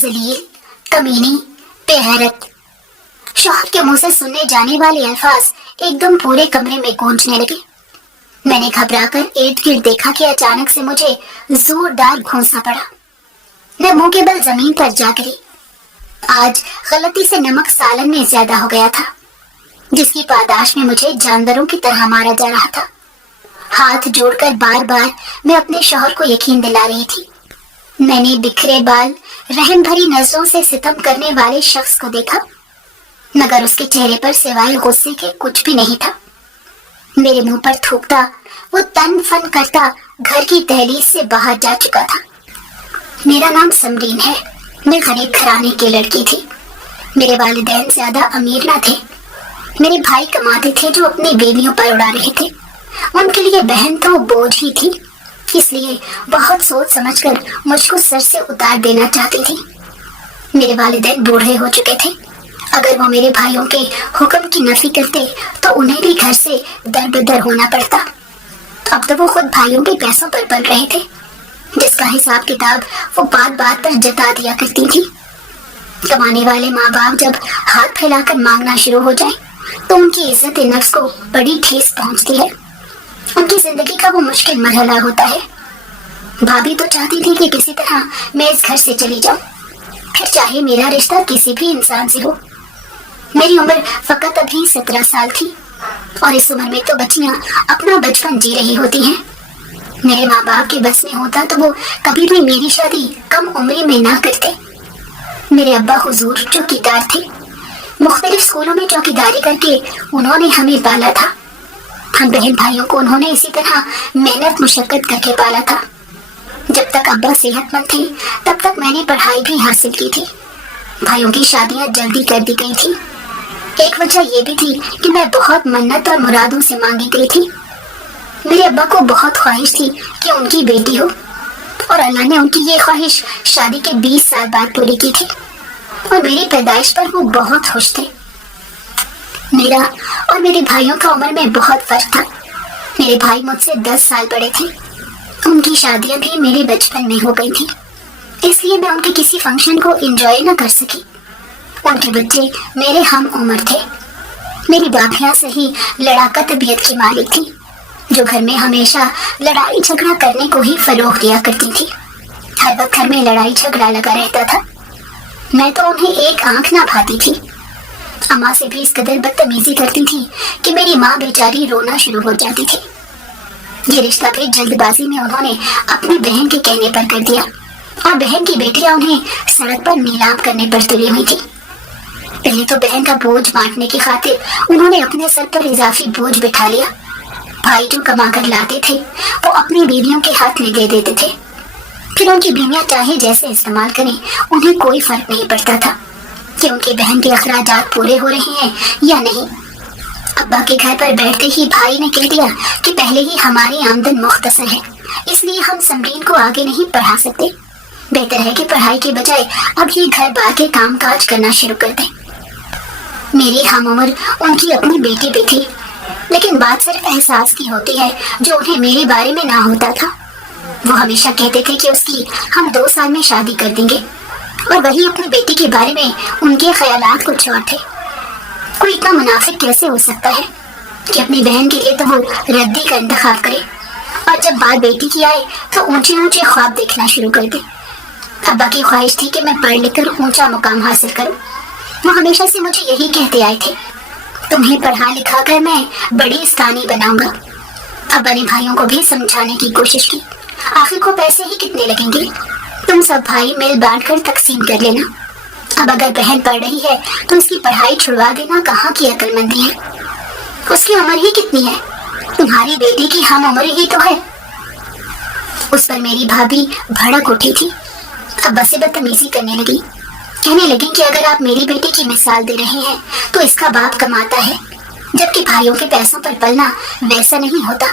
ذلیل، کمینی، بے غیرت۔ شوہر کے منہ سے سننے جانے والے الفاظ ایک دم پورے کمرے میں گونجنے لگے۔ میں نے گھبرا کر ارد گرد دیکھا کہ اچانک سے مجھے زوردار گھونسا پڑا۔ میں منہ کے بل زمین پر جا گری۔ آج غلطی سے نمک سالن میں زیادہ ہو گیا تھا، جس کی پاداش میں مجھے جانوروں کی طرح مارا جا رہا تھا۔ ہاتھ جوڑ کر بار بار میں اپنے شوہر کو یقین دلا رہی تھی۔ میں نے بکھرے بال، رحم بھری نظروں سے ستم کرنے والے شخص کو دیکھا، مگر اس کے چہرے پر سوائے غصے کے کچھ بھی نہیں تھا۔ میرے منہ پر تھوکتا وہ تن فن کرتا گھر کی دہلیز سے باہر جا چکا تھا۔ میرا نام سمرین ہے، میں غریب گھرانے کی لڑکی تھی۔ میرے والدین زیادہ امیر نہ تھے۔ میرے بھائی کماتے تھے جو اپنی بیویوں پر اڑا رہے تھے۔ ان کے لیے بہن تو بوجھ ہی تھی، اس لیے بہت سوچ سمجھ کر مجھ کو سر سے اتار دینا چاہتی تھی۔ میرے والدین بوڑھے ہو چکے تھے۔ اگر وہ میرے بھائیوں کے حکم کی نفی کرتے تو انہیں بھی گھر سے در بدر ہونا پڑتا۔ اب تو وہ خود بھائیوں کے پیسوں پر پل رہے تھے، جس کا حساب کتاب وہ بات بات پر جتا دیا کرتی تھی۔ کمانے والے ماں باپ جب ہاتھ پھیلا کر مانگنا شروع ہو جائیں تو ان کی عزت نفس کو بڑی ٹھیس پہنچتی ہے۔ ان کی زندگی کا وہ مشکل مرحلہ ہوتا ہے۔ بھابھی تو چاہتی تھی کہ کسی طرح میں اس گھر سے چلی جاؤں، پھر چاہے میرا رشتہ کسی بھی انسان سے ہو۔ میری عمر فقط ابھی 17 سال تھی، اور اس عمر میں تو بچیاں اپنا بچپن جی رہی ہوتی ہیں۔ میرے ماں باپ کے بس میں ہوتا تو وہ کبھی بھی میری شادی کم عمری میں نہ کرتے۔ میرے ابا حضور چوکیدار تھے۔ مختلف اسکولوں میں چوکیداری کر کے انہوں نے ہمیں پالا تھا۔ ہم بہن بھائیوں کو انہوں نے اسی طرح محنت مشقت کر کے پالا تھا۔ جب تک ابا صحت مند تھے تب تک میں نے پڑھائی بھی حاصل کی تھی۔ بھائیوں کی شادیاں جلدی کر دی گئی تھی۔ ایک وجہ یہ بھی تھی کہ میں بہت منت اور مرادوں سے مانگی گئی تھی۔ میرے ابا کو بہت خواہش تھی کہ ان کی بیٹی ہو، اور اللہ نے ان کی یہ خواہش شادی کے 20 سال بعد پوری کی تھی، اور میری پیدائش پر وہ بہت خوش تھے۔ میرا اور میرے بھائیوں کا عمر میں بہت فرق تھا۔ میرے بھائی مجھ سے 10 سال بڑے تھے۔ ان کی شادیاں بھی میرے بچپن میں ہو گئی تھی، اس لیے میں ان کے کسی فنکشن کو انجوائے نہ کر سکی۔ ان کے بچے میرے ہم عمر تھے۔ میری بابیاں صحیح لڑاکا طبیعت کی مالک تھی، جو گھر میں ہمیشہ لڑائی جھگڑا کرنے کو ہی فروغ دیا کرتی تھی۔ ہر وقت گھر میں لڑائی جھگڑا لگا رہتا تھا۔ میں تو انہیں ایک آنکھ نہ بھاتی تھی۔ اماں سے بھی اس قدر بدتمیزی کرتی تھی کہ میری ماں بیچاری رونا شروع ہو جاتی تھی۔ یہ رشتہ بھی جلد بازی میں انہوں نے اپنی بہن کے کہنے پر کر دیا، اور بہن کی بیٹیاں انہیں سڑک پر نیلام کرنے پر تلی ہوئی تھی۔ پہلے تو بہن کا بوجھ بانٹنے کی خاطر انہوں نے اپنے سر پر اضافی بوجھ بٹھا لیا۔ بھائی جو کما کر لاتے تھے وہ اپنی بیویوں کے ہاتھ میں دے دیتے تھے، پھر ان کی بیویاں چاہے جیسے استعمال کریں، انہیں کوئی فرق نہیں پڑتا تھا کہ ان کی بہن کے اخراجات پورے ہو رہے ہیں یا نہیں۔ ابا کے گھر پر بیٹھتے ہی بھائی نے کہہ دیا کہ پہلے ہی ہماری آمدن مختصر ہے، اس لیے ہم سمرین کو آگے نہیں پڑھا سکتے۔ بہتر ہے کہ پڑھائی کے بجائے اب یہ گھر بار کے کام کاج کرنا شروع کر دیں۔ میری ہم عمر ان کی اپنی بیٹی بھی تھی، لیکن بات صرف احساس کی ہوتی ہے جو انہیں میرے بارے میں نہ ہوتا تھا۔ وہ ہمیشہ کہتے تھے کہ اس کی ہم 2 سال میں شادی کر دیں گے، اور وہی اپنی بیٹی کے بارے میں ان کے خیالات کچھ اور تھے۔ کوئی اتنا منافق کیسے ہو سکتا ہے کہ اپنی بہن کے لیے تو وہ ردی کا انتخاب کرے، اور جب بات بیٹی کی آئے تو اونچے اونچے خواب دیکھنا شروع کر دے۔ ابا کی خواہش تھی کہ میں پڑھ لکھ کر اونچا مقام حاصل کروں۔ وہ ہمیشہ سے مجھے یہی کہتے آئے تھے، تمہیں پڑھا لکھا کر میں بڑی استانی بناؤں گا۔ ابا نے بھائیوں کو بھی سمجھانے کی کوشش کی، آخر کو پیسے ہی کتنے لگیں گے، تم سب بھائی مل بانٹ کر تقسیم کر لینا۔ اب اگر بہن پڑھ رہی ہے تو اس کی پڑھائی چھڑوا دینا کہاں کی عقل مندی ہے؟ اس کی عمر ہی کتنی ہے؟ تمہاری بیٹی کی ہم عمر ہی تو ہے۔ اس پر میری بھابھی بھڑک اٹھی تھی، ابا سے بدتمیزی کرنے لگی، کہنے لگی کہ اگر آپ میری بیٹی کی مثال دے رہے ہیں تو اس کا باپ کماتا ہے، جبکہ بھائیوں کے پیسوں پر پلنا ویسا نہیں ہوتا۔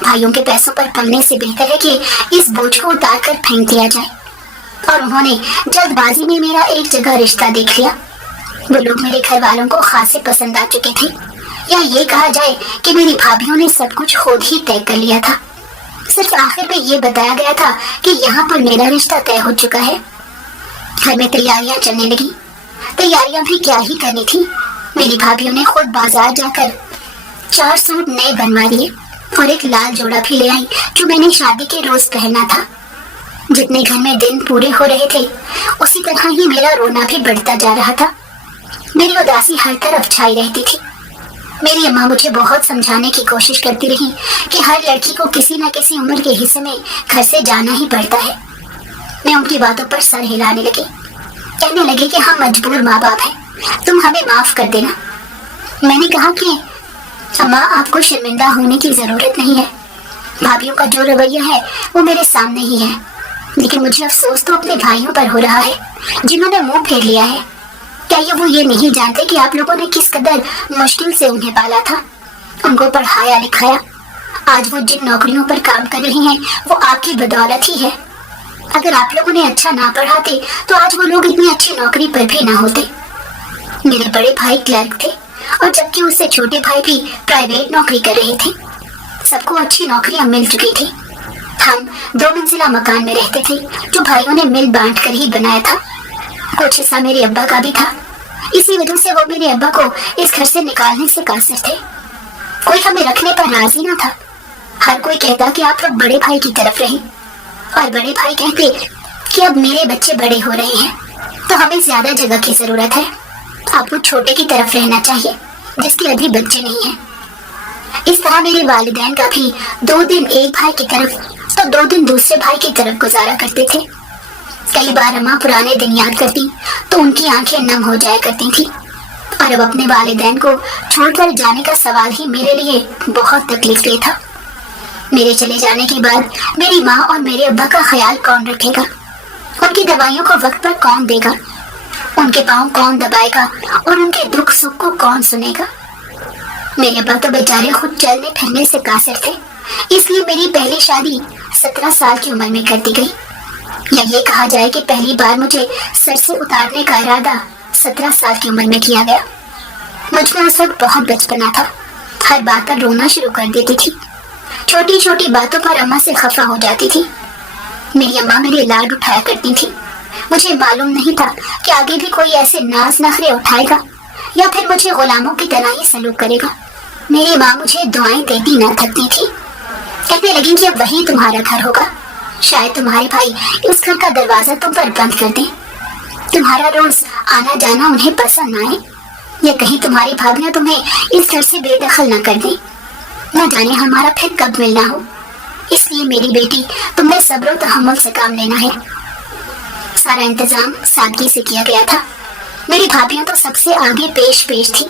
بھائیوں کے پیسوں پر پلنے سے بہتر ہے کہ اس بوجھ کو اتار کر پھینک دیا جائے۔ اور انہوں نے جلد بازی میں میرا ایک جگہ رشتہ دیکھ لیا۔ وہ لوگ میرے گھر والوں کو خاصے پسند آ چکے تھے، یا یہ کہا جائے کہ میری بھابھیوں نے سب کچھ خود ہی طے کر لیا تھا۔ صرف آخر میں یہ بتایا گیا تھا کہ یہاں پر میرا رشتہ طے ہو چکا ہے۔ घर में तैयारियां चलने लगी। तैयारियां भी क्या ही करनी थी, मेरी भाभीयों ने खुद बाजार जाकर 4 सूट नए बनवा दिए और एक लाल जोड़ा भी ले आई जो मैंने शादी के रोज पहनना था। जितने घर में दिन पूरे हो रहे थे उसी तरह ही मेरा रोना भी बढ़ता जा रहा था। मेरी उदासी हर तरफ छाई रहती थी। मेरी अम्मा मुझे बहुत समझाने की कोशिश करती रही कि हर लड़की को किसी न किसी उम्र के हिस्से में घर से जाना ही पड़ता है। मैं उनकी बातों पर सर हिलाने लगी, कहने लगी कि हम मजबूर माँ बाप हैं, तुम हमें माफ कर देना। मैंने कहा कि अम्मा, आपको शर्मिंदा होने की जरूरत नहीं है। भाभीयों का जो रवैया है वो मेरे सामने ही है, लेकिन मुझे अफसोस तो अपने भाइयों पर हो रहा है जिन्होंने मुंह फेर लिया है। क्या वो ये नहीं जानते कि आप लोगों ने किस कदर मुश्किल से उन्हें पाला था, उनको पढ़ाया लिखाया। आज वो जिन नौकरियों पर काम कर रही हैं वो आपकी बदौलत ही है। अगर आप लोगों ने अच्छा ना पढ़ाते तो आज वो लोग इतनी अच्छी नौकरी पर भी ना होते। मेरे बड़े भाई क्लर्क थे और जबकि उससे छोटे भाई भी प्राइवेट नौकरी कर रहे थे। सबको अच्छी नौकरियां मिल चुकी थी। हम 2 मंजिला मकान में रहते थे जो भाइयों ने मिल बांट कर ही बनाया था। कुछ हिस्सा मेरे अब्बा का भी था, इसी वजह से वो मेरे अब्बा को इस घर से निकालने से कासिर थे। कोई हमें रखने पर राजी ना था। हर कोई कहता कि आप लोग बड़े भाई की तरफ रहें, और बड़े भाई कहते कि अब मेरे बच्चे बड़े हो रहे हैं तो हमें ज्यादा जगह की जरूरत है, आपको छोटे की तरफ रहना चाहिए जिसके अभी बच्चे नहीं हैं। इस तरह मेरे वालिदैन का भी 2 दिन एक भाई की तरफ तो 2 दिन दूसरे भाई की तरफ गुजारा करते थे। कई बार अम्मा पुराने दिन याद करती तो उनकी आंखें नम हो जाया करती थी, और अब अपने वालिदैन को छोड़कर जाने का सवाल ही मेरे लिए बहुत तकलीफ था। मेरे चले जाने के बाद मेरी माँ और मेरे अब्बा का ख्याल कौन रखेगा? उनकी दवाइयों को वक्त पर कौन देगा? उनके पाँव कौन दबाएगा और उनके दुख सुख को कौन सुनेगा? मेरे अब्बा तो बेचारे खुद चलने फिरने से कासिर थे, इसलिए मेरी पहली शादी 17 साल की उम्र में कर दी गई। या ये कहा जाए कि पहली बार मुझे सर से उतारने का इरादा 17 साल की उम्र में किया गया। मुझ में उस वक्त बहुत बचपना था। हर बात पर रोना शुरू कर देती थी। छोटी छोटी बातों पर अम्मा से खफा हो जाती थी। मेरी अम्मा मेरे लाड उठाया करती थी। मुझे मालूम नहीं था कि आगे भी कोई ऐसे नाज नखरे उठाएगा या फिर मुझे गुलामों की तरह ही सलूक करेगा। मेरी माँ मुझे दुआएं देती न थकती थी। कहने लगी कि अब वही तुम्हारा घर होगा, शायद तुम्हारे भाई इस घर का दरवाजा तुम पर बंद कर दें। तुम्हारा रोज आना जाना उन्हें पसंद न आए, या कहीं तुम्हारी भाभियां तुम्हें इस घर से बेदखल न कर दें। न जाने हमारा फिर कब मिलना हो। इसलिए मेरी बेटी, तुमने सब्र और तहम्मुल से काम लेना है। सारा इंतजाम सादगी से किया गया था। मेरी भाभियां तो सबसे आगे पेश थी।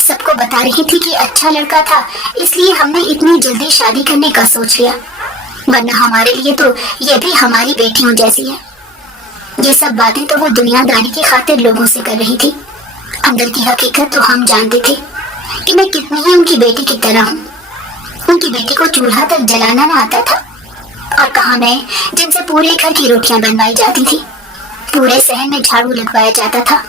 सबको बता रही थी कि अच्छा लड़का था, इसलिए हमने इतनी जल्दी शादी करने का सोच लिया, वरना हमारे लिए तो ये भी हमारी बेटियों जैसी है। ये सब बातें तो वो दुनियादारी की खातिर लोगों से कर रही थी। अंदर की हकीकत तो हम जानते थे कि मैं कितनी ही उनकी बेटी की तरह हूँ। उनकी बेटी को चूल्हा तक जलाना न आता था, और कहा मैं जिनसे पूरे घर की रोटियां बनवाई जाती थी, पूरे सहन में झाड़ू लगवाया जाता था।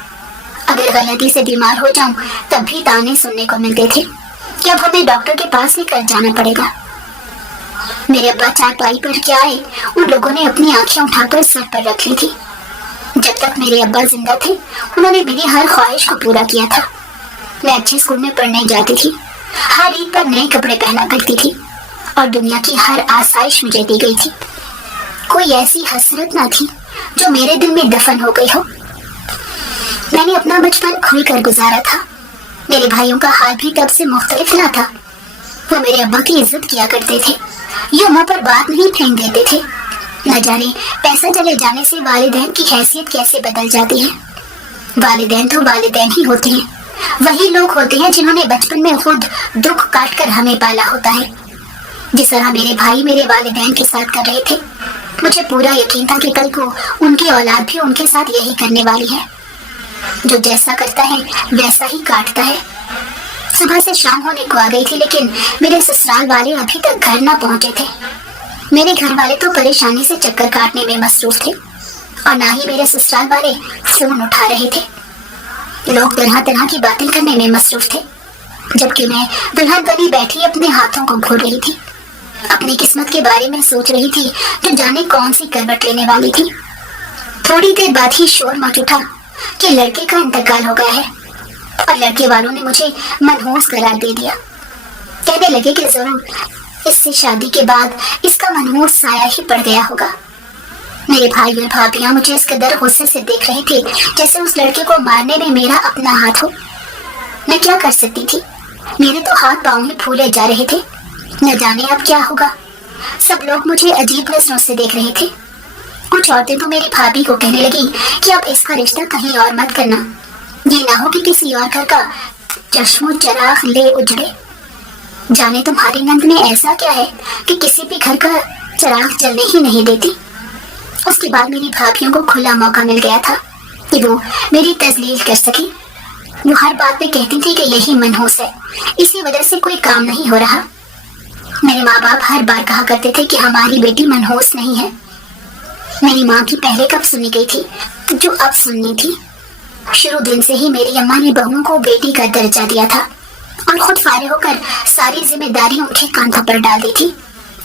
अगर गलती से बीमार हो जाऊं तब भी ताने सुनने को मिलते थे कि अब हमें डॉक्टर के पास ही कर जाना पड़ेगा। मेरे अब्बा चारपाई पर क्या आए, उन लोगों ने अपनी आंखें उठाकर सर पर रख ली थी। जब तक मेरे अब्बा जिंदा थे उन्होंने मेरी हर ख्वाहिश को पूरा किया था। मैं अच्छे स्कूल में पढ़ने जाती थी, हर ईद पर नए कपड़े पहना करती थी, और दुनिया की हर आसाइश मुझे दी गई थी। कोई ऐसी हसरत ना थी जो मेरे दिल में दफन हो गई हो। मैंने अपना बचपन खुलकर गुजारा था। मेरे भाइयों का हाल भी तब से मुख्तलिफ ना था। वो मेरे अब्बा की इज्जत किया करते थे, ये मुंह पर बात नहीं फेंक देते थे। न जाने पैसा चले जाने से वालिदैन की हैसियत कैसे बदल जाती है। वालिदैन तो वालिदैन ही होते हैं, वही लोग होते हैं जिन्होंने बचपन में खुद दुख काट कर हमें पाला होता है। जिस तरह मेरे भाई मेरे वालिदैन के साथ कर रहे थे, मुझे पूरा यकीन था कि कल को उनकी औलाद भी उनके साथ यही करने वाली है। जो जैसा करता है वैसा ही काटता है। सुबह से शाम होने को आ गई थी, लेकिन मेरे ससुराल वाले अभी तक घर न पहुंचे थे। मेरे घर वाले तो परेशानी से चक्कर काटने में मसरूफ थे, और ना ही मेरे ससुराल वाले फोन उठा रहे थे। लोग तरह तरह की बातें करने में मसरूफ थे, जबकि मैं दुल्हन बनी बैठी अपने हाथों को घोर रही थी। अपनी किस्मत के बारे में सोच रही थी, जो जाने कौन सी करवट लेने वाली थी। थोड़ी देर बाद ही शोर मच उठा कि लड़के का इंतकाल हो गया है और लड़के वालों ने मुझे मनहूस करार दे दिया। कहने लगे कि जरूर इससे शादी के बाद इसका मनहूस साया ही पड़ गया होगा। मेरे भाई और भाभियां मुझे इस कदर गुस्से से देख रहे थे जैसे उस लड़के को मारने में मेरा अपना हाथ हो। मैं क्या कर सकती थी? मेरे तो हाथ पांव ही फूले जा रहे थे। न जाने अब क्या होगा। सब लोग मुझे अजीब नजरों से देख रहे थे। कुछ औरतें तो मेरी भाभी को कहने लगी कि अब इसका रिश्ता कहीं और मत करना, ये ना हो कि किसी और घर का चश्मो चराग ले उजड़े। जाने तुम्हारी नंद में ऐसा क्या है कि किसी भी घर का चराग जलने ही नहीं देती। उसके बाद मेरी भाभियों को खुला मौका मिल गया था कि वो मेरी तजलील कर सके। वो हर बात पे कहती थी कि यही मनहूस है, इसी वजह से कोई काम नहीं हो रहा। मेरे माँ बाप हर बार कहा करते थे कि हमारी बेटी मनहूस नहीं है। मेरी माँ की पहले कब सुनी गई थी जो अब सुननी थी। शुरू दिन से ही मेरी अम्मा ने बहुओं को बेटी का दर्जा दिया था और खुद फारिग होकर सारी जिम्मेदारी उनके कांधों पर डाल दी थी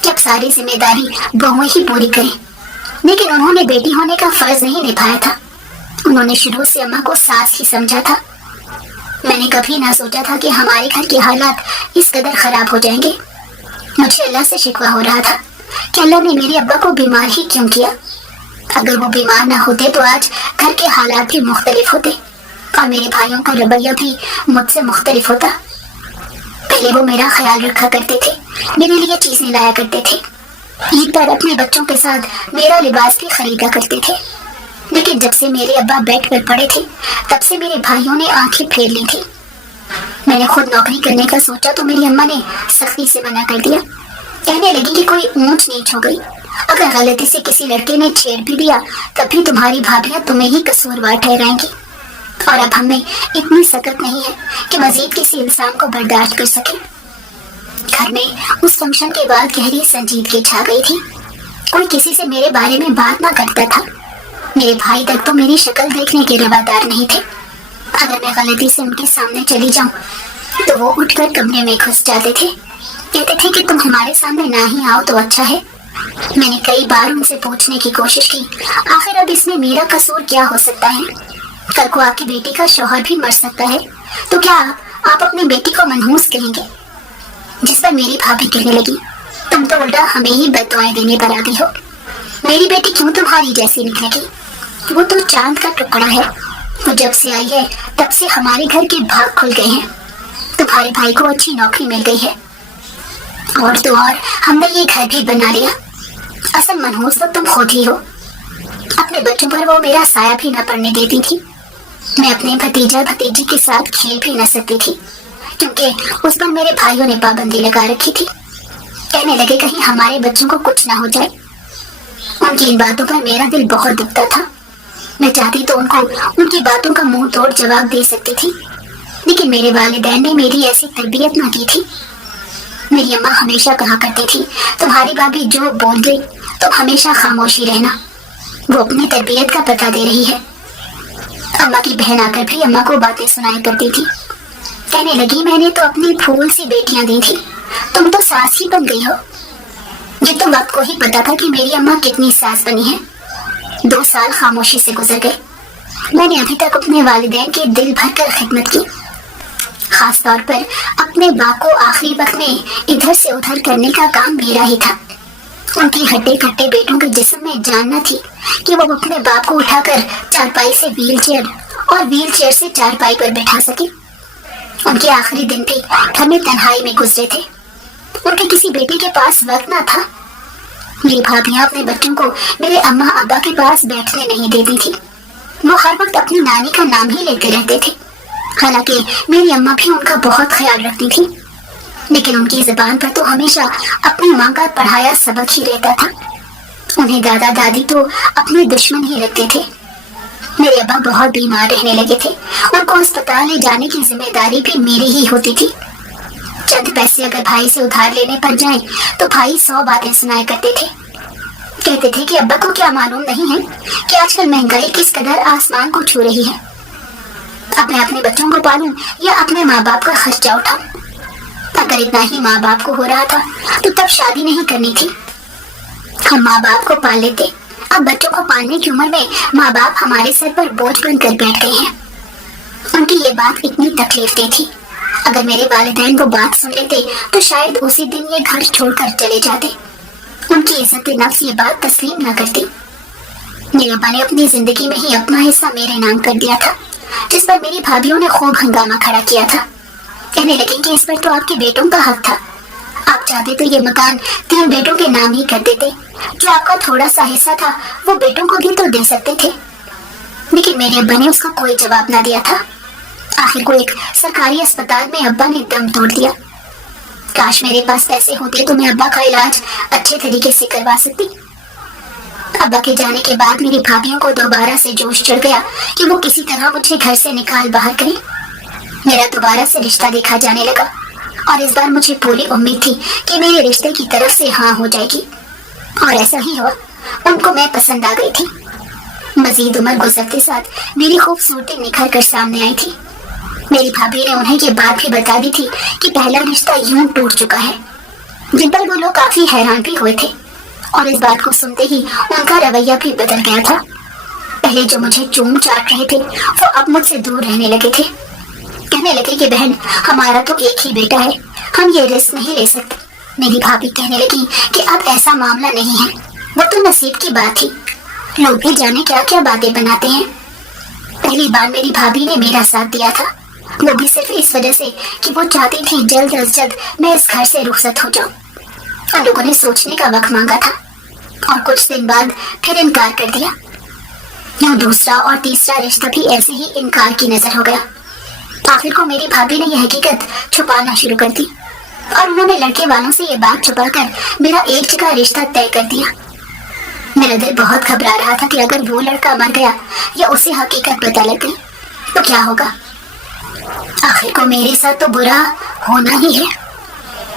कि अब सारी जिम्मेदारी बहुएं ही पूरी करें। लेकिन उन्होंने बेटी होने का फर्ज नहीं निभाया था। उन्होंने शुरू से अम्मा को सास ही समझा था। मैंने कभी ना सोचा था कि हमारे घर के हालात इस कदर खराब हो जाएंगे। मुझे अल्लाह से शिकवा हो रहा था कि अल्लाह ने मेरे अब्बा को बीमार ही क्यों किया। अगर वो बीमार ना होते तो आज घर के हालात भी मुख्तलिफ होते और मेरे भाइयों का रवैया भी मुझसे मुख्तलिफ होता। पहले वो मेरा ख्याल रखा करते थे, मेरे लिए चीजें लाया करते थे, ईद पर अपने बच्चों के साथ मेरा लिबास भी खरीदा करते थे। लेकिन जब से मेरे अब्बा बेड पर पड़े थे तब से मेरे भाइयों ने आंखें फेर ली थी। मैंने खुद नौकरी करने का सोचा तो मेरी अम्मा ने सख्ती से मना कर दिया। कहने लगी कि कोई ऊंच नीच हो गई, अगर गलती से किसी लड़के ने छेड़ भी दिया तब भी तुम्हारी भाभियां तुम्हें ही कसूरवार ठहराएंगी और अब हमें इतनी सकत नहीं है कि मजीद किसी इंसान को बर्दाश्त कर सके। घर में उस फंक्शन के बाद गहरी संजीदगी छा गई थी। कोई किसी से मेरे बारे में बात ना करता था। मेरे भाई तक तो मेरी शक्ल देखने के रवादार नहीं थे। अगर मैं गलती से उनके सामने चली जाऊं तो वो उठकर कमरे में घुस जाते थे। कहते थे कि तुम हमारे सामने ना ही आओ तो अच्छा है। मैंने कई बार उनसे पूछने की कोशिश की, आखिर अब इसमें मेरा कसूर क्या हो सकता है? कल को आपकी बेटी का शौहर भी मर सकता है तो क्या आप अपनी बेटी को मनहूस कहेंगे? जिस पर मेरी भाभी कहने लगी, तुम तो उल्टा हमें ही बददुआएं देने पर आ गई हो। मेरी बेटी क्यों तुम्हारी जैसी निकलेगी? वो तो चांद का टुकड़ा है। वो जब से आई है तब से हमारे घर के भाग खुल गए हैं। तुम्हारे भाई को अच्छी नौकरी मिल गई है और तो और हमने ये घर भी बना लिया। असल मनहूस तो तुम खुद ही हो। अपने बच्चों पर वो मेरा साया भी न पड़ने देती थी। मैं अपने भतीजा भतीजी के साथ खेल भी न सकती थी क्योंकि उस पर मेरे भाइयों ने पाबंदी लगा रखी थी। कहने लगे कहीं हमारे बच्चों को कुछ ना हो जाए। उनकी इन बातों पर मेरा दिल बहुत दुखता था। मैं चाहती तो उनको उनकी बातों का मुंह तोड़ जवाब दे सकती थी, लेकिन मेरे वालिदैन ने मेरी ऐसी तरबियत ना की थी। मेरी अम्मा हमेशा कहा करती थी, तुम्हारी भाभी जो बोल गई तो हमेशा खामोशी रहना, वो अपनी तरबियत का पता दे रही है। अम्मा की बहन आकर भी अम्मा को बातें सुनाया करती थी। कहने लगी, मैंने तो अपनी फूल सी बेटियां दी थी, तुम तो सास ही बन गई हो। ये तो वक्त को ही पता था कि मेरी अम्मा कितनी सास बनी है। 2 साल खामोशी से गुजर गए। मैंने अभी तक अपने वालिदैन की दिल भर कर खिदमत की। खास तौर पर अपने बाप को आखिरी वक्त में इधर से उधर करने का काम मेरा ही था। उनकी हड्डे कट्टे बेटों के जिस्म में जान न थी कि वो अपने बाप को उठाकर चारपाई से व्हीलचेयर और व्हीलचेयर से चारपाई पर बैठा सके। उनके आखिरी दिन भी घर में तन्हाई में गुजरे थे। उनके किसी बेटे के पास वक्त न था। मेरी भाभियां अपने बच्चों को मेरे अम्मा अब्बा के पास बैठने नहीं देती थी। वो हर वक्त अपनी नानी का नाम ही लेते रहते थे। हालांकि मेरी अम्मा भी उनका बहुत ख्याल रखती थी, लेकिन उनकी जुबान पर तो हमेशा अपनी माँ का पढ़ाया सबक ही रहता था। उन्हें दादा दादी तो अपने दुश्मन ही लगते थे। मेरे अब्बा बहुत बीमार रहने लगे थे। उनको अस्पताल ले जाने की जिम्मेदारी भी मेरी ही होती थी। चंद पैसे अगर भाई से उधार लेने पड़ जाएं, तो भाई 100 बातें सुनाया करते थे। कहते थे कि अब्बा को क्या मालूम नहीं है कि आजकल महंगाई किस कदर आसमान को छू रही है। अब मैं अपने बच्चों को पालूं या अपने माँ बाप का खर्चा उठाऊं? अगर इतना ही माँ बाप को हो रहा था तो तब शादी नहीं करनी थी। हम माँ बाप को पाल लेते, अब बच्चों को पालने की उम्र में माँ बाप हमारे सर पर बोझ बनकर बैठ गए हैं। उनकी ये बात इतनी तकलीफ दी थी। अगर मेरे वालिदैन वो बात सुन लेते तो शायद उसी दिन ये घर छोड़कर चले जाते। उनकी इज्जत नफ्स ये बात तस्लीम न करती। मेरे अब्बा ने अपनी जिंदगी में ही अपना हिस्सा मेरे नाम कर दिया था, जिस पर मेरी भाभीियों ने खूब हंगामा खड़ा किया था। कहने लगी कि इस पर तो आपके बेटों का हक था, आप चाहते तो ये मकान 3 बेटों के नाम ही कर देते, जो आपका थोड़ा सा हिस्सा था वो बेटों को भी तो दे सकते थे। लेकिन मेरे अब्बा ने उसका कोई जवाब ना दिया था। आखिर को एक सरकारी अस्पताल में अब्बा ने दम तोड़ दिया। काश मेरे पास पैसे होते तो मैं अब्बा का इलाज अच्छे तरीके से करवा सकती। अब्बा के जाने के बाद मेरी भाभीियों को दोबारा से जोश चढ़ गया कि वो किसी तरह मुझे घर से निकाल बाहर करें। मेरा दोबारा से रिश्ता देखा जाने लगा और इस बार मुझे पूरी उम्मीद थी कि मेरे रिश्ते की तरफ से हाँ हो जाएगी, और ऐसा ही हुआ। उनको मैं पसंद आ गई थी। मजीद उम्र गुजरते साथ मेरी खूबसूरती निखर कर सामने आई थी। मेरी भाभी ने उन्हें ये बात भी बता दी थी कि पहला रिश्ता यूं टूट चुका है, जिन पर वो लोग काफी हैरान भी हुए थे, और इस बात को सुनते ही उनका रवैया भी बदल गया था। पहले जो मुझे चूम चाट रहे थे वो अब मुझसे दूर रहने लगे थे। कहने लगे कि बहन, हमारा तो एक ही बेटा है, हम ये रिस्क नहीं ले सकते। मेरी भाभी कहने लगी कि अब ऐसा मामला नहीं है, वो तो नसीब की बात थी। लोग भी जाने क्या क्या बातें बनाते हैं। पहली बार मेरी भाभी ने मेरा साथ दिया था, वो भी सिर्फ इस वजह से कि वो चाहती थी जल्द अज जल्द मैं इस घर से रुखसत हो जाऊं। उन लोगों ने सोचने का वक्त मांगा था और कुछ दिन बाद फिर इनकार कर दिया। यूं दूसरा और तीसरा रिश्ता भी ऐसे ही इनकार की नजर हो गया। आखिर को मेरी भाभी ने यह हकीकत छुपाना शुरू कर दी और उन्होंने लड़के वालों से ये बात छुपाकर मेरा एक जगह रिश्ता तय कर दिया। मेरा दिल बहुत घबरा रहा था कि अगर वो लड़का मर गया या उसे हकीकत पता लग गई तो क्या होगा। आखिर को मेरे साथ तो बुरा होना ही है।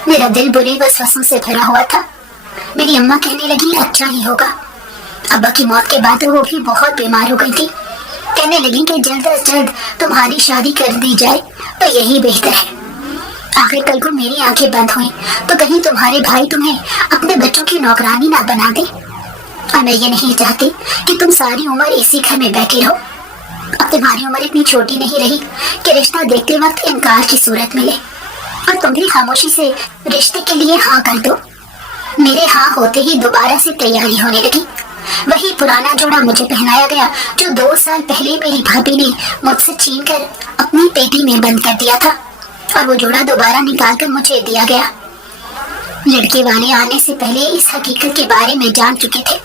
मेरा दिल बुरे वसवसों से भरा हुआ था। मेरी अम्मा कहने लगी अच्छा ही होगा। अब्बा की मौत के बाद तो वो भी बहुत बीमार हो गई थी। कहने लगी कि जल्द अज जल्द तुम्हारी शादी कर दी जाए तो यही बेहतर है। आखिर कल को मेरी आंखें बंद हुई तो कहीं तुम्हारे भाई तुम्हें अपने बच्चों की नौकरानी ना बना दे। और मैं ये नहीं चाहती कि तुम सारी उम्र इसी घर में बैठे रहो। अब तुम्हारी उम्र इतनी छोटी नहीं रही कि रिश्ता देखते वक्त इनकार की सूरत मिले और तुम भी खामोशी से रिश्ते के लिए हाँ कर दो। मेरे हाँ होते ही दोबारा से तैयारी होने लगी। वही पुराना जोड़ा मुझे पहनाया गया जो 2 साल पहले मेरी भाभी ने मुझसे छीन कर अपनी पेटी में बंद कर दिया था, और वो जोड़ा दोबारा निकाल कर मुझे दिया गया। लड़के वाले आने से पहले इस हकीकत के बारे में जान चुके थे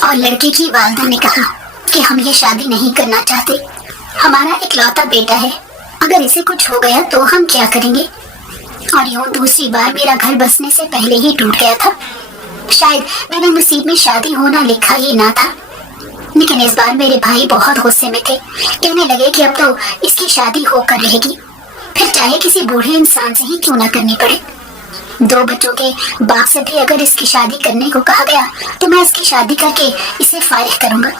और लड़के की वालिदा ने कहा कि हम ये शादी नहीं करना चाहते, हमारा इकलौता बेटा है, अगर इसे कुछ हो गया तो हम क्या करेंगे। और यूं दूसरी बार मेरा घर बसने से पहले ही टूट गया था। शायद मेरे नसीब में शादी होना लिखा ही ना था। लेकिन इस बार मेरे भाई बहुत गुस्से में थे। कहने लगे कि अब तो इसकी शादी होकर रहेगी, फिर चाहे किसी बूढ़े इंसान से ही क्यों ना करनी पड़े। 2 बच्चों के बाप से भी अगर इसकी शादी करने को कहा गया तो मैं इसकी शादी करके इसे फारिग करूंगा।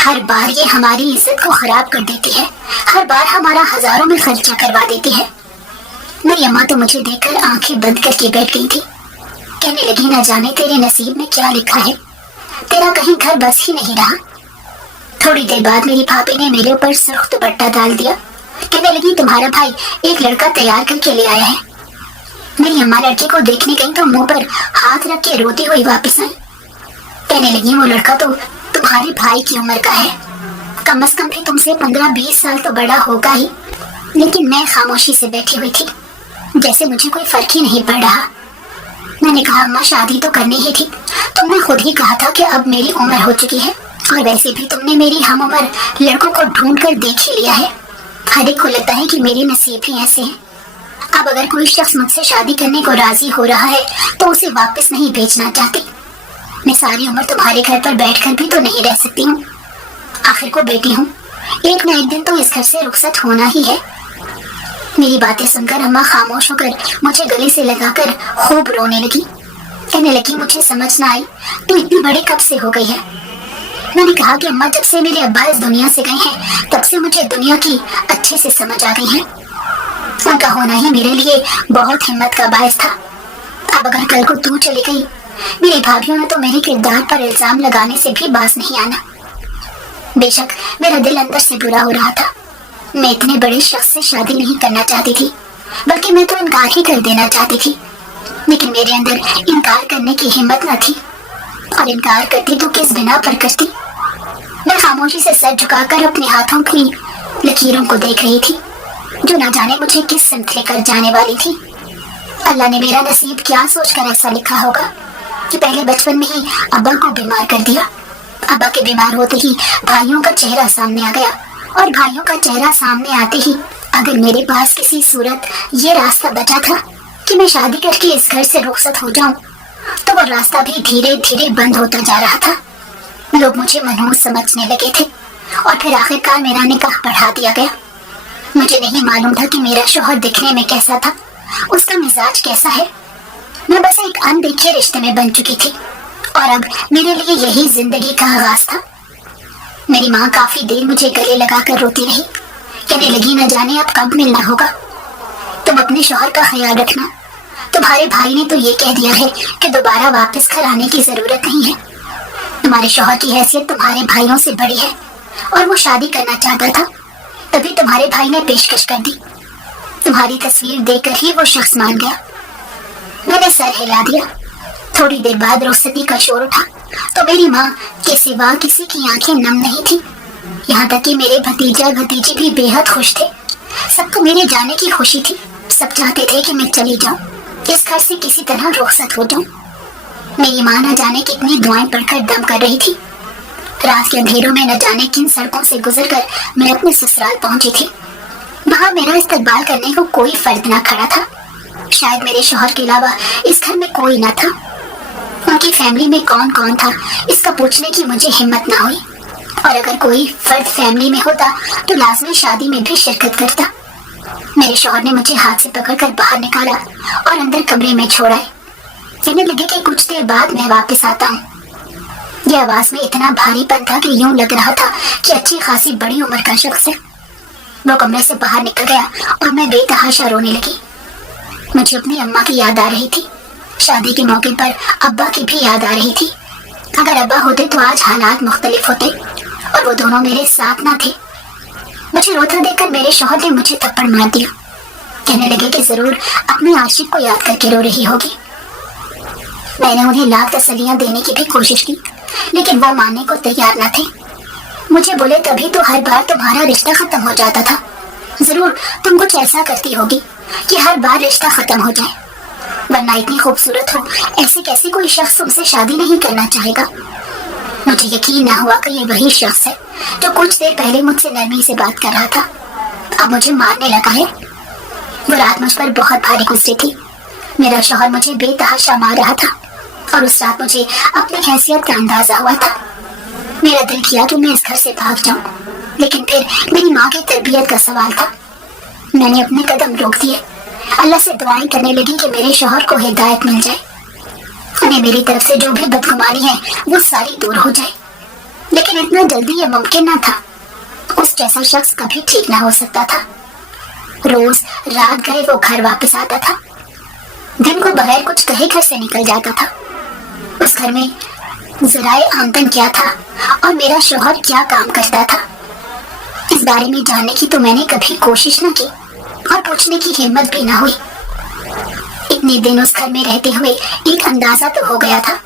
हर बार ये हमारी इज्जत को खराब कर देती है, हर बार हमारा हजारों में खर्चा करवा देती है। मेरी अम्मा तो मुझे देखकर आंखें बंद करके बैठ गई थी। कहने लगी ना जाने तेरे नसीब में क्या लिखा है, तेरा कहीं घर बस ही नहीं रहा। थोड़ी देर बाद मेरी भाभी ने मेरे ऊपर सुर्ख दुपट्टा डाल दिया। कहने लगी तुम्हारा भाई एक लड़का तैयार करके ले आया है। मेरी अम्मा लड़के को देखने गई तो मुंह पर हाथ रख के रोती हुई वापस आई। कहने लगी वो लड़का तो तुम्हारे भाई की उम्र का है, कम से कम भी तुमसे 15-20 साल तो बड़ा होगा ही। लेकिन मैं खामोशी से बैठी हुई थी, जैसे मुझे कोई फर्क ही नहीं पड़ रहा। मैंने कहा अम्मा शादी तो करनी ही थी, तुमने खुद ही कहा था कि अब मेरी उम्र हो चुकी है, और वैसे भी तुमने मेरी हम उम्र लड़कों को ढूंढ कर देख ही लिया है। हर एक को लगता है कि मेरे नसीब ही ऐसे हैं। अब अगर कोई शख्स मुझसे शादी करने को राजी हो रहा है तो उसे वापस नहीं भेजना चाहती। मैं सारी उम्र तुम्हारे घर पर बैठकर भी तो नहीं रह सकती हूँ। आखिर को बेटी हूँ, एक न एक दिन तो इस घर से रुखसत होना ही है। मेरी बातें सुनकर अम्मा खामोश होकर मुझे गले से लगाकर खूब रोने लगी। कहने लगी मुझे समझ न आई तू इतनी बड़ी कब से हो गई है। मैंने कहा कि अम्मा जब से मेरे अब्बा इस दुनिया से गए हैं तब से मुझे दुनिया की अच्छे से समझ आ गई है। उनका होना ही मेरे लिए बहुत हिम्मत का बायस था। अब अगर कल को तू चली गई मेरी भाभीियों ने तो मेरे किरदार पर इल्जाम लगाने से भी बाज नहीं आना। बेशक मेरा दिल अंदर से बुरा हो रहा था। मैं इतने बड़े शख्स से शादी नहीं करना चाहती थी, बल्कि मैं तो इनकार ही कर देना चाहती थी। लेकिन मेरे अंदर इनकार करने की हिम्मत न थी, और इनकार करती तो किस बिना पर करती। मैं खामोशी से सर झुकाकर अपने हाथों की लकीरों को देख रही थी, जो न जाने मुझे किस सिमत लेकर जाने वाली थी। अल्लाह ने मेरा नसीब क्या सोचकर ऐसा लिखा होगा कि पहले बचपन में ही अब्बा को बीमार कर दिया। अब्बा के बीमार होते ही भाइयों का चेहरा सामने आ गया, और भाइयों का चेहरा सामने आते ही अगर मेरे पास किसी सूरत ये रास्ता बचा था कि मैं शादी करके इस घर से रुखसत हो जाऊं, तो वो रास्ता भी धीरे धीरे बंद होता जा रहा था। लोग मुझे मनहूस समझने लगे थे, और फिर आखिरकार मेरा निकाह बढ़ा दिया गया। मुझे नहीं मालूम था कि मेरा शौहर दिखने में कैसा था, उसका मिजाज कैसा है। मैं बस एक अनदेखे रिश्ते में बन चुकी थी, और अब मेरे लिए यही जिंदगी का आगाज था। मेरी माँ काफी देर मुझे गले लगाकर रोती रही, कहने लगी न जाने अब कब मिलना होगा। तुम अपने शौहर का ख्याल रखना, तुम्हारे भाई ने तो ये कह दिया है कि दोबारा वापस घर आने की जरूरत नहीं है। तुम्हारे शौहर की हैसियत तुम्हारे भाइयों से बड़ी है, और वो शादी करना चाहता था, तभी तुम्हारे भाई ने पेशकश कर दी। तुम्हारी तस्वीर देखकर ही वो शख्स मान गया। मैंने सर हिला दिया। थोड़ी देर बाद रुखसती का शोर उठा, तो मेरी माँ के सिवा किसी की आंखें नम नहीं थी। यहाँ तक कि मेरे भतीजा भतीजी भी बेहद खुश थे। सबको मेरे जाने की खुशी थी। सब चाहते थे कि मैं चली जाऊं, इस घर से किसी तरह रुखसत हो जाऊं। मेरी माँ न जाने कितनी दुआएं पढ़कर दम कर रही थी। रात के अंधेरों में न जाने किन सड़कों से गुजरकर मैं अपने ससुराल पहुंची थी। वहां मेरा इस्तकबाल करने को कोई फर्द न खड़ा था। शायद मेरे शौहर के अलावा इस घर में कोई न था। उनकी फैमिली में कौन कौन था, इसका पूछने की मुझे हिम्मत ना हुई, और अगर कोई फर्द फैमिली में होता तो लाजमी शादी में भी शिरकत करता। मेरे शौहर ने मुझे हाथ से पकड़कर बाहर निकाला और अंदर कमरे में छोड़ा। कहने लगे कि कुछ देर बाद मैं वापस आता हूँ। यह आवाज में इतना भारीपन था कि यूं लग रहा था कि अच्छी खासी बड़ी उम्र का शख्स है। वो कमरे से बाहर निकल गया और मैं बेतहाशा रोने लगी। मुझे अपनी अम्मा की याद आ रही थी। शादी के मौके पर अब्बा की भी याद आ रही थी। अगर अब्बा होते तो आज हालात मुख्तलिफ होते, और वो दोनों मेरे साथ ना थे। मुझे रोता देखकर मेरे शौहर ने मुझे थप्पड़ मार दिया। कहने लगे कि जरूर अपने आशिक को याद करके रो रही होगी। मैंने उन्हें लाख तसल्लियां देने की भी कोशिश की, लेकिन वो मानने को तैयार न थे। मुझे बोले तभी तो हर बार तुम्हारा रिश्ता खत्म हो जाता था। जरूर तुम कुछ ऐसा करती होगी कि हर बार रिश्ता खत्म हो जाए, वरना इतनी खूबसूरत हो ऐसे कैसे कोई शख्स तुमसे शादी नहीं करना चाहेगा। मुझे यकीन न हुआ कि ये वही शख्स है जो कुछ देर पहले मुझसे नरमी से बात कर रहा था, अब मुझे मारने लगा है। वो रात मुझ पर बहुत भारी गुजरी थी। मेरा शौहर मुझे बेतहाशा मार रहा था, और उस रात मुझे अपनी हैसियत का अंदाजा हुआ था। मेरा दिल किया कि मैं इस घर से भाग जाऊं, लेकिन फिर मेरी माँ की तरबियत का सवाल था। मैंने अपने कदम रोक दिए। अल्लाह से दुआएं करने लगी कि मेरे शौहर को हिदायत मिल जाए, उन्हें मेरी तरफ से जो भी बदगुमानी है वो सारी दूर हो जाए। लेकिन इतना जल्दी ये मुमकिन ना था। उस जैसा शख्स कभी ठीक ना हो सकता था। रोज रात गए वो घर वापस आता था, दिन को बगैर कुछ कहे घर से निकल जाता था। उस घर में ज़राए आमदन क्या था और मेरा शौहर क्या काम करता था, इस बारे में जानने की तो मैंने कभी कोशिश न की, और पूछने की हिम्मत भी ना हुई। इतने दिन उस घर में रहते हुए एक अंदाजा तो हो गया था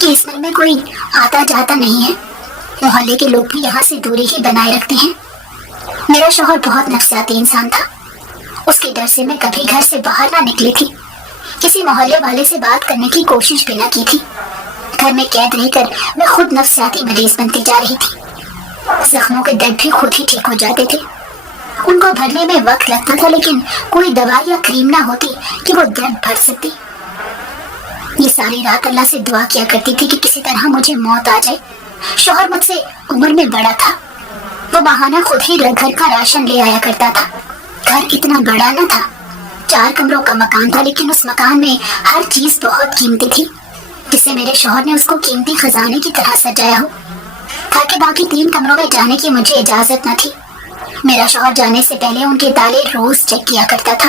कि इस घर में कोई आता जाता नहीं है। मोहल्ले के लोग भी यहाँ से दूरी ही बनाए रखते हैं। मेरा शौहर बहुत नफसियाती इंसान था। उसके डर से मैं कभी घर से बाहर ना निकली थी, किसी मोहल्ले वाले से बात करने की कोशिश भी ना की थी। घर में कैद रहकर मैं खुद नफसियाती मरीज बनती जा रही थी। जख्मों के दर्द भी खुद ही ठीक हो जाते थे। उनको भरने में वक्त लगता था, लेकिन कोई दवा या क्रीम ना होती कि वो दर्द भर सकती। ये सारी रात अल्लाह से दुआ किया करती थी कि किसी तरह मुझे मौत आ जाए। शौहर मुझसे उम्र में बड़ा था। वो बहाना खुद ही घर का राशन ले आया करता था। घर इतना बड़ा न था, 4 कमरों का मकान था, लेकिन उस मकान में हर चीज बहुत कीमती थी, जिससे मेरे शौहर ने उसको कीमती खजाने की तरह सजाया हो। घर के बाकी 3 कमरों में जाने की मुझे इजाजत न थी। मेरा शौहर जाने से पहले उनके ताले रोज चेक किया करता था,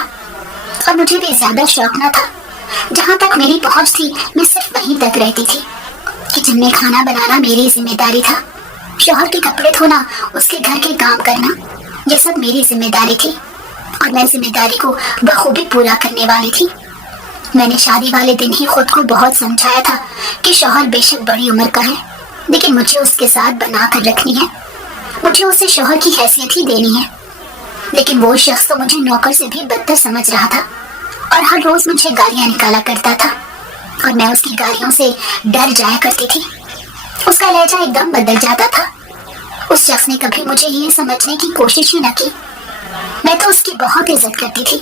और मुझे भी ज्यादा शौक न था, جہاں تک میری پہنچ تھی میں صرف وہیں تک رہتی تھی۔ کچن میں کھانا بنانا میری ذمہ داری تھا، شوہر کے کپڑے دھونا، اس کے گھر کے کام کرنا، یہ سب میری ذمہ داری تھی اور میں ذمہ داری کو بخوبی پورا کرنے والی تھی۔ میں نے شادی والے دن ہی خود کو بہت سمجھایا تھا کہ شوہر بے شک بڑی عمر کا ہے، لیکن مجھے اس کے ساتھ بنا کر رکھنی ہے، مجھے اسے شوہر کی حیثیت ہی دینی ہے۔ لیکن وہ شخص تو مجھے نوکر سے بھی بدتر سمجھ رہا تھا اور ہر روز مجھے گالیاں نکالا کرتا تھا اور میں اس کی گالیوں سے ڈر جایا کرتی تھی۔ اس کا لہجہ ایک دم بدل جاتا تھا۔ اس شخص نے کبھی مجھے یہ سمجھنے کی کوشش ہی نہ کی۔ میں تو اس کی بہت عزت کرتی تھی۔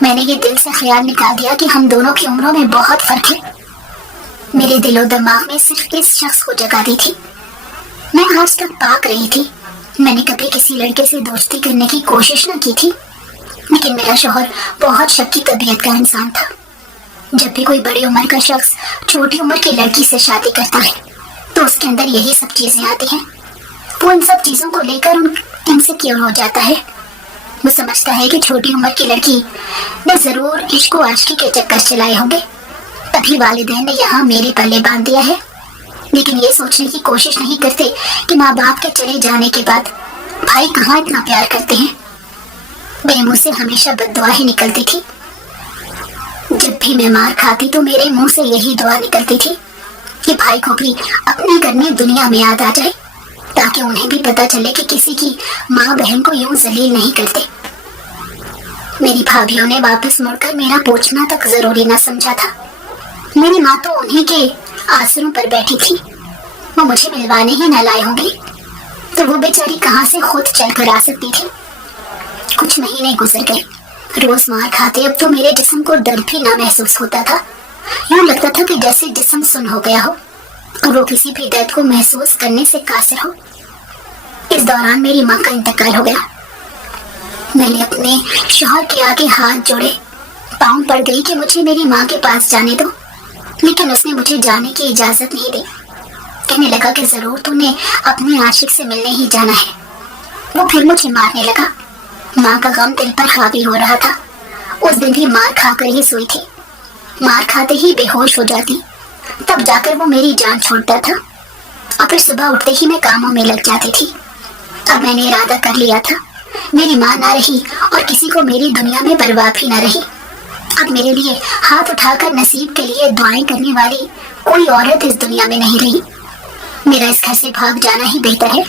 میں نے یہ دل سے خیال نکال دیا کہ ہم دونوں کی عمروں میں بہت فرق ہے۔ میرے دل و دماغ میں صرف اس شخص کو جگہ دی تھی۔ میں آج تک پاک رہی تھی، میں نے کبھی کسی لڑکے سے دوستی کرنے کی کوشش نہ کی تھی، لیکن میرا شوہر بہت شکی طبیعت کا انسان تھا۔ جب بھی کوئی بڑی عمر کا شخص چھوٹی عمر کی لڑکی سے شادی کرتا ہے تو اس کے اندر یہی سب چیزیں آتی ہیں۔ وہ ان سب چیزوں کو لے کر انسیکیور ہو جاتا ہے۔ وہ سمجھتا ہے کہ چھوٹی عمر کی لڑکی نے ضرور عشق و عاشقی کے چکر چلائے ہوں گے، تبھی والدین نے یہاں میرے پلے باندھ دیا ہے۔ لیکن یہ سوچنے کی کوشش نہیں کرتے کہ ماں باپ کے چلے جانے کے بعد بھائی کہاں اتنا پیار کرتے ہیں۔ میرے منہ سے ہمیشہ بد دعا ہی نکلتی تھی۔ جب بھی میں مار کھاتی تو میرے منہ سے یہی دعا نکلتی تھی کہ بھائی کو بھی اپنے گھر میں دنیا میں یاد آ جائے، تاکہ انہیں بھی پتہ چلے کہ کسی کی ماں بہن کو یوں ذلیل نہیں کرتے۔ میری بھابھیوں نے واپس مڑ کر میرا پوچھنا تک ضروری نہ سمجھا تھا۔ میری ماں تو انہیں کے آسروں پر بیٹھی تھی، وہ مجھے ملوانے ہی نہ لائے ہوں گے تو وہ بیچاری کہاں سے خود چل کر آ سکتی تھی۔ کچھ مہینے گزر گئے، روز مار کھاتے اب تو میرے جسم کو ڈر بھی نہ محسوس ہوتا تھا۔ یوں لگتا تھا کہ جیسے جسم سن ہو گیا ہو اور وہ کسی بھی درد کو محسوس کرنے سے قاصر ہو۔ اس دوران میری ماں کا انتقال ہو گیا۔ میں نے اپنے شوہر کے آگے ہاتھ جوڑے، پاؤں پڑ گئی کہ مجھے میری ماں کے پاس جانے دو، لیکن اس نے مجھے جانے کی اجازت نہیں دی۔ کہنے لگا کہ ضرور تو نے اپنے عاشق سے ملنے ہی جانا ہے۔ وہ پھر مجھے مارنے لگا۔ ماں کا غم دل پر حاوی ہو رہا تھا۔ اس دن بھی مار کھا کر ہی سوئی تھی، مار کھاتے ہی بے ہوش ہو جاتی، تب جا کر وہ میری جان چھوڑتا تھا اور پھر صبح اٹھتے ہی میں کاموں میں لگ جاتی تھی۔ اب میں نے ارادہ کر لیا تھا، میری ماں نہ رہی اور کسی کو میری دنیا میں پرواہ بھی نہ رہی۔ اب میرے لیے ہاتھ اٹھا کر نصیب کے لیے دعائیں کرنے والی کوئی عورت اس دنیا میں نہیں رہی۔ میرا اس گھر سے بھاگ جانا ہی بہتر ہے۔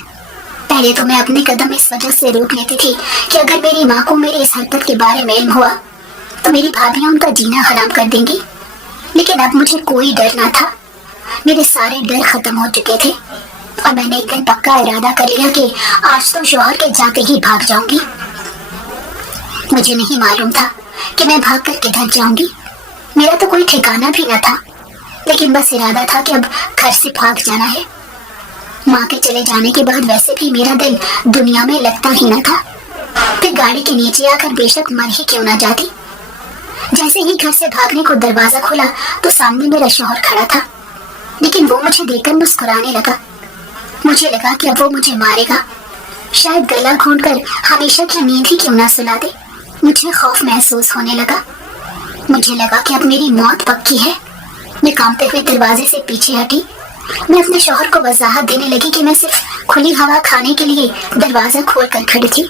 پہلے تو میں اپنے قدم اس وجہ سے روک لیتی تھی کہ اگر میری ماں کو میری اس حرکت کے بارے میں علم ہوا تو میری بھابیاں ان کا جینا حرام کر دیں گی، لیکن اب مجھے کوئی ڈر نہ تھا۔ میرے سارے ڈر ختم ہو چکے تھے اور میں نے ایک دن پکا ارادہ کر لیا کہ آج تو شوہر کے جاتے ہی بھاگ جاؤں گی۔ مجھے نہیں معلوم تھا کہ میں بھاگ کر کدھر جاؤں گی، میرا تو کوئی ٹھکانہ بھی نہ تھا، لیکن بس ارادہ تھا کہ اب گھر سے بھاگ جانا ہے۔ ماں کے چلے جانے کے بعد ویسے بھی میرا دل دنیا میں لگتا ہی نہ تھا، پھر گاڑی کے نیچے آ کر بے شک مر ہی کیوں نہ جاتی۔ جیسے ہی گھر سے بھاگنے کو دروازہ کھولا تو سامنے میرا شوہر کھڑا تھا، لیکن وہ مجھے دیکھ کر مسکرانے لگا۔ مجھے لگا کہ اب وہ مجھے مارے گا، شاید گلا گھونٹ کر ہمیشہ کی نیند ہی کیوں نہ سلا دے۔ مجھے خوف محسوس ہونے لگا، مجھے لگا کہ اب میری موت پکی ہے۔ میں کانپتے ہوئے دروازے سے پیچھے ہٹی۔ میں اپنے شوہر کو وضاحت دینے لگی کہ میں صرف کھلی ہوا کھانے کے لیے دروازہ کھول کر کھڑی تھی،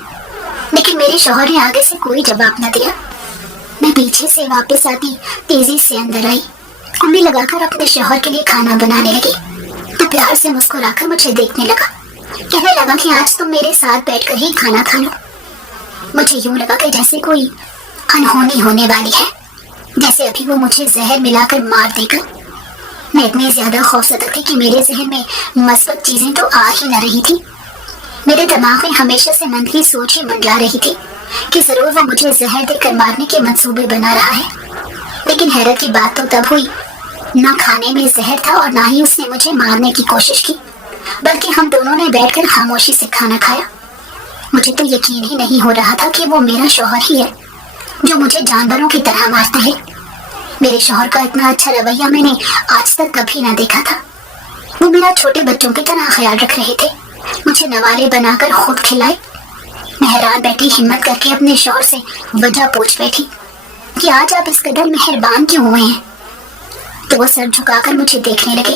لیکن میرے شوہر نے آگے سے کوئی جواب نہ دیا۔ میں پیچھے سے واپس آتی تیزی سے اندر آئی، انگلی لگا کر اپنے شوہر کے لیے کھانا بنانے لگی تو پیار سے مسکرا کر مجھے دیکھنے لگا، کہنے لگا کہ آج تم میرے ساتھ بیٹھ کر ہی کھانا کھا لو۔ مجھے یوں لگا کہ جیسے کوئی انہونی ہونے والی ہے، جیسے ابھی وہ مجھے زہر ملا کر مار دے گا۔ میں اتنی زیادہ خوفزدہ تھی کہ میرے ذہن میں مثبت چیزیں تو آ ہی نہ رہی تھی۔ میرے دماغ میں ہمیشہ سے منفی سوچ ہی منڈلا رہی تھی کہ ضرور وہ مجھے زہر دے کر مارنے کے منصوبے بنا رہا ہے۔ لیکن حیرت کی بات تو تب ہوئی، نہ کھانے میں زہر تھا اور نہ ہی اس نے مجھے مارنے کی کوشش کی، بلکہ ہم دونوں نے بیٹھ کر خاموشی سے کھانا کھایا۔ مجھے تو یقین ہی نہیں ہو رہا تھا کہ وہ میرا شوہر ہی ہے جو مجھے جانوروں کی طرح مارتا ہے۔ میرے شوہر کا اتنا اچھا رویہ میں نے آج تک کبھی نہ دیکھا تھا۔ وہ میرا چھوٹے بچوں کی طرح خیال رکھ رہے تھے، مجھے نوالے بنا کر خود کھلائے۔ میں حیران بیٹھی ہمت کر کے اپنے شوہر سے وجہ پوچھ بیٹھی کہ آج آپ اس قدر مہربان کیوں ہوئے ہیں؟ تو وہ سر جھکا کر مجھے دیکھنے لگے،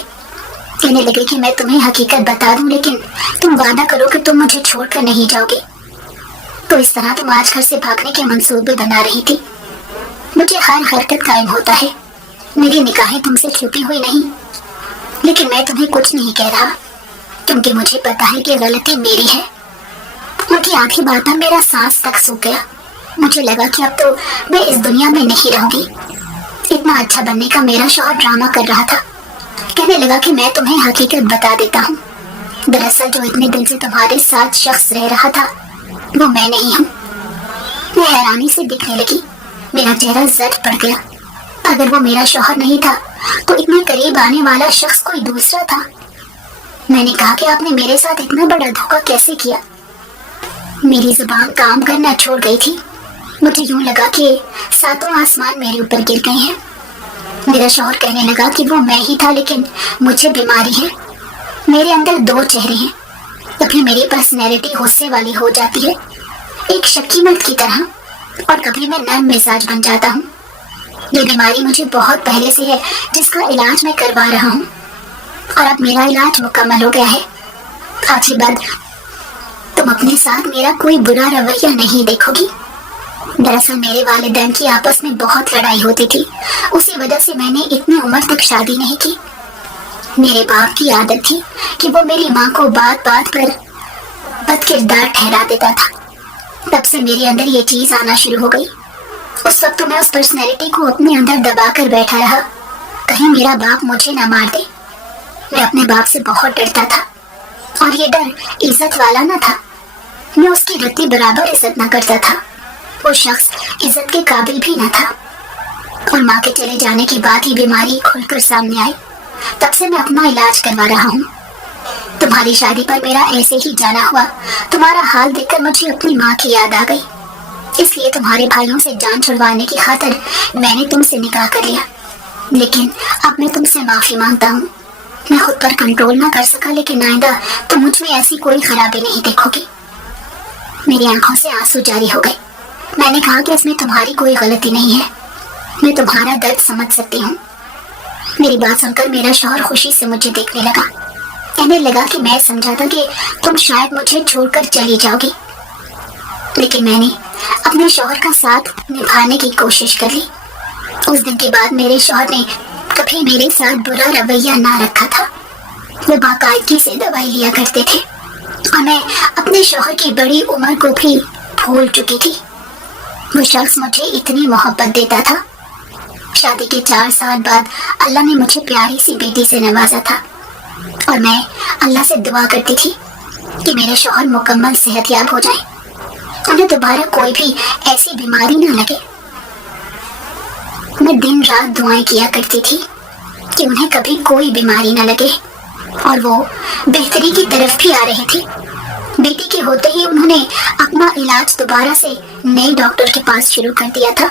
کہنے لگے کہ میں تمہیں حقیقت بتا دوں لیکن تم وعدہ کرو کہ تم مجھے چھوڑ کر نہیں جاؤ گے۔ تو اس طرح تم آج گھر سے بھاگنے کے منصوبے بنا رہی تھی۔ مجھے ہر حرکت قائم ہوتا ہے، میری نگاہیں تم سے چھپی ہوئی نہیں، لیکن میں تمہیں کچھ نہیں کہہ رہا کیونکہ مجھے پتا ہے کہ غلطی میری ہے۔ ان کی آدھی بات میں میرا سانس تک سوکھ گیا۔ مجھے لگا کہ اب تو میں اس دنیا میں نہیں رہوں گی۔ اتنا اچھا بننے کا میرا شوہر ڈرامہ کر رہا تھا، کہنے لگا کہ میں تمہیں حقیقت بتا دیتا ہوں، دراصل جو اتنے دن سے تمہارے ساتھ شخص رہ رہا تھا وہ میں نہیں ہوں۔ میں حیرانی سے دیکھنے لگی، میرا چہرہ زرد پڑ گیا۔ اگر وہ میرا شوہر نہیں تھا تو اتنے قریب آنے والا شخص کوئی دوسرا تھا۔ میں نے کہا کہ آپ نے میرے ساتھ اتنا بڑا دھوکہ کیسے کیا؟ میری زبان کام کرنا چھوڑ گئی تھی۔ مجھے یوں لگا کہ ساتوں آسمان میرے اوپر گر گئے ہیں۔ میرا شوہر کہنے لگا کہ وہ میں ہی تھا لیکن مجھے بیماری ہے، میرے اندر دو چہرے ہیں، کبھی میری پرسنالٹی غصے والی ہو جاتی ہے ایک شکی مرد کی طرح، اور کبھی میں نرم مزاج بن جاتا ہوں۔ یہ بیماری مجھے بہت پہلے سے ہے جس کا علاج میں کروا رہا ہوں، اور اب میرا علاج مکمل ہو گیا ہے۔ آخری بات، تم اپنے ساتھ میرا کوئی برا رویہ نہیں دیکھو گی۔ دراصل میرے والدین کی آپس میں بہت لڑائی ہوتی تھی، اسی وجہ سے میں نے اتنی عمر تک شادی نہیں کی۔ میرے باپ کی عادت تھی کہ وہ میری ماں کو بات بات پر بد کردار ٹھہرا دیتا تھا۔ تب سے میرے اندر یہ چیز آنا شروع ہو گئی۔ اس وقت تو میں اس پرسنالٹی کو اپنے اندر دبا کر بیٹھا رہا، کہیں میرا باپ مجھے نہ مار دے۔ میں اپنے باپ سے بہت ڈرتا تھا، اور یہ ڈر عزت والا نہ تھا۔ میں اس کی رتی برابر عزت نہ کرتا تھا۔ وہ شخص عزت کے قابل بھی نہ تھا، اور ماں کے چلے جانے کے بعد ہی بیماری کھل کر سامنے آئی۔ تب سے میں اپنا علاج کروا رہا ہوں۔ تمہاری شادی پر میرا ایسے ہی جانا ہوا، تمہارا حال دیکھ کر مجھے اپنی ماں کی یاد آ گئی، اس لیے تمہارے بھائیوں سے جان چھڑوانے کی خاطر میں نے تم سے نکاح کر لیا۔ لیکن اب میں تم سے معافی مانگتا ہوں، میں خود پر کنٹرول نہ کر سکا، لیکن آئندہ تم مجھ میں ایسی کوئی خرابی نہیں دیکھو گی۔ میری آنکھوں سے آنسو جاری ہو گئے۔ میں نے کہا کہ اس میں تمہاری کوئی غلطی نہیں ہے، میں تمہارا درد سمجھ سکتی ہوں۔ میری بات سن کر میرا شوہر خوشی سے مجھے دیکھنے لگا، کہنے لگا کہ میں سمجھا تھا کہ تم شاید مجھے چھوڑ کر چلی جاؤ گی، لیکن میں نے اپنے شوہر کا ساتھ نبھانے کی کوشش کر لی۔ اس دن کے بعد میرے شوہر نے کبھی میرے ساتھ برا رویہ نہ رکھا تھا۔ وہ باقاعدگی سے دوائی لیا کرتے تھے، اور میں اپنے شوہر کی بڑی عمر کو بھی بھول چکی تھی۔ وہ شخص مجھے اتنی محبت دیتا تھا۔ شادی کے 4 سال بعد اللہ نے مجھے پیاری سی بیٹی سے نوازا تھا، اور میں اللہ سے دعا کرتی تھی کہ میرے شوہر مکمل صحت یاب ہو جائیں، انہیں دوبارہ کوئی بھی ایسی بیماری نہ لگے۔ میں دن رات دعائیں کیا کرتی تھی کہ انہیں کبھی کوئی بیماری نہ لگے، اور وہ بہتری کی طرف بھی آ رہے تھے۔ بیٹی کے ہوتے ہی انہوں نے اپنا علاج دوبارہ سے نئے ڈاکٹر کے پاس شروع کر دیا تھا،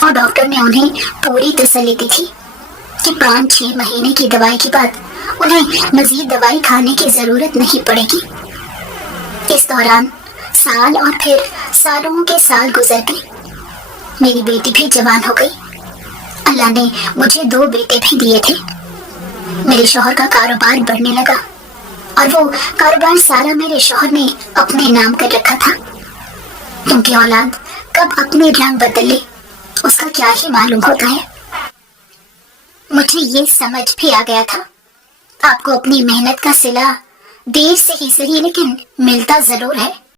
اور ڈاکٹر نے انہیں پوری تسلی دی تھی کہ 5-6 مہینے کی دوائی کے بعد انہیں مزید دوائی کھانے کی ضرورت نہیں پڑے گی۔ اس دوران سال اور پھر سالوں کے سال گزر گئے۔ میری بیٹی بھی جوان ہو گئی۔ اللہ نے مجھے 2 بیٹے بھی دیے تھے۔ میرے شوہر کا کاروبار بڑھنے لگا، اور وہ کاروبار سارا میرے شوہر نے اپنے نام کر رکھا تھا، کیونکہ اولاد کب اپنے رنگ بدل لے اس کا کیا ہی معلوم ہوتا ہے۔ مجھے یہ سمجھ بھی آ گیا تھا، آپ کو اپنی محنت کا صلہ دیر سے ہی صحیح لیکن ملتا ضرور ہے۔